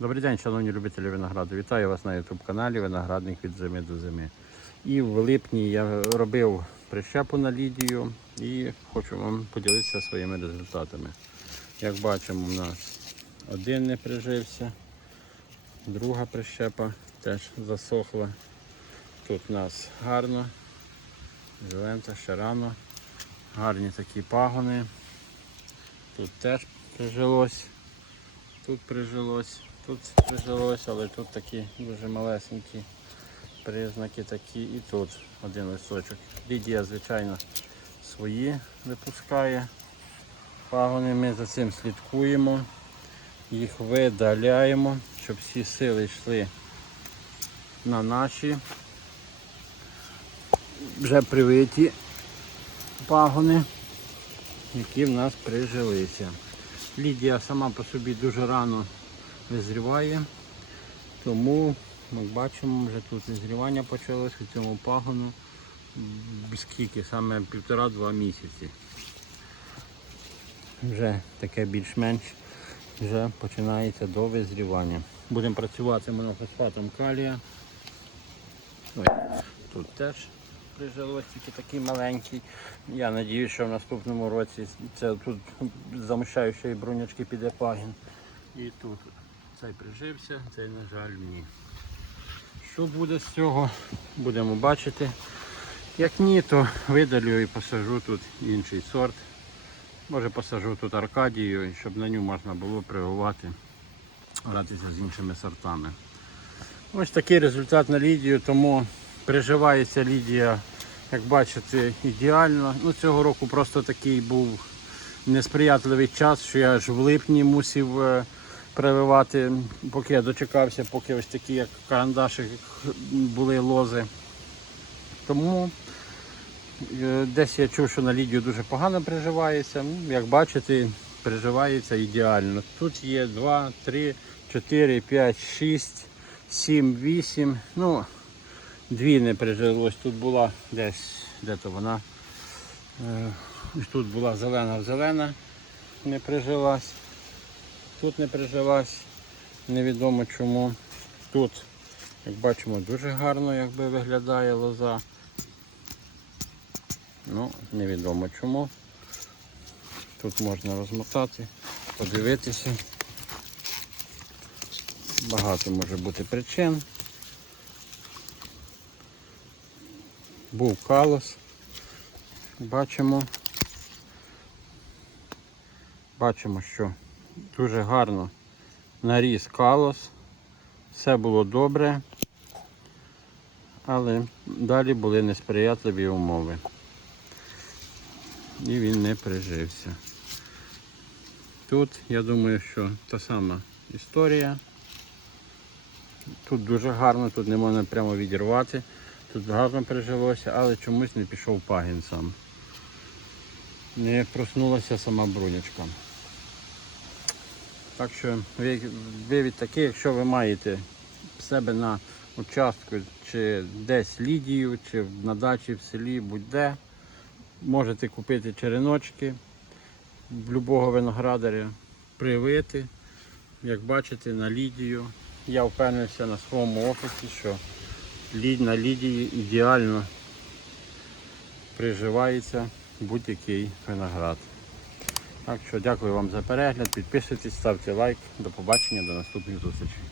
Добрий день, шановні любителі винограду. Вітаю вас на YouTube каналі Виноградник від зими до зими. І в липні я робив прищепу на Лідію і хочу вам поділитися своїми результатами. Як бачимо, у нас один не прижився, друга прищепа теж засохла. Тут у нас гарно, зелента ще рано, гарні такі пагони. Тут теж прижилось. Тут прижилось, тут прижилось, але тут такі дуже малесенькі признаки такі і тут один листочок. Лідія, звичайно, свої випускає. Пагони ми за цим слідкуємо, їх видаляємо, щоб всі сили йшли на наші вже привиті пагони, які в нас прижилися. Лідія сама по собі дуже рано визріває, тому ми бачимо, вже тут визрівання почалось у цьому пагону скільки, саме півтора-два місяці. Вже таке більш-менш вже починається до визрівання. Будемо працювати монофосфатом калія. Ой, тут теж прижилось тільки такий маленький. Я сподіваюся, що в наступному році це тут замущаючої брунячки піде пагін. І тут цей прижився, цей, на жаль, ні. Що буде з цього, будемо бачити. Як ні, то видалю і посажу тут інший сорт. Може посажу тут Аркадію, щоб на ню можна було прививати, гратися з іншими сортами. Ось такий результат на Лідію, тому приживається Лідія, як бачите, ідеально. Ну, Цього року просто такий був несприятливий час, що я аж в липні мусив е, прививати, поки я дочекався, поки ось такі, як карандаші, були лози. Тому е, десь я чув, що на Лідію дуже погано приживається. Ну, як бачите, приживається ідеально. Тут є 2, 3, 4, 5, 6, 7, 8. Ну, дві не прижилось. Тут була десь, де то вона. Е, Тут була зелена-зелена, не прижилась. Тут не прижилась, невідомо чому. Тут, як бачимо, дуже гарно якби виглядає лоза. Ну, невідомо чому. Тут можна розмотати, подивитися. Багато може бути причин. Був калос. Бачимо. Бачимо, що дуже гарно наріс калос. Все було добре, але далі були несприятливі умови. І він не прижився. Тут, я думаю, що та сама історія. Тут дуже гарно, тут не можна прямо відірвати. Тут гарно прижилося, але чомусь не пішов пагін сам. Не проснулася сама брунячка. Так що ви- вивід такий, якщо ви маєте в себе на участку чи десь лідію, чи на дачі в селі, будь-де, можете купити череночки будь-якого виноградаря, привити. Як бачите, на лідію. Я впевнився на своєму офісі, що на лідії ідеально приживається будь-який виноград. Так що дякую вам за перегляд, підписуйтесь, ставте лайк. До побачення, до наступних зустрічей.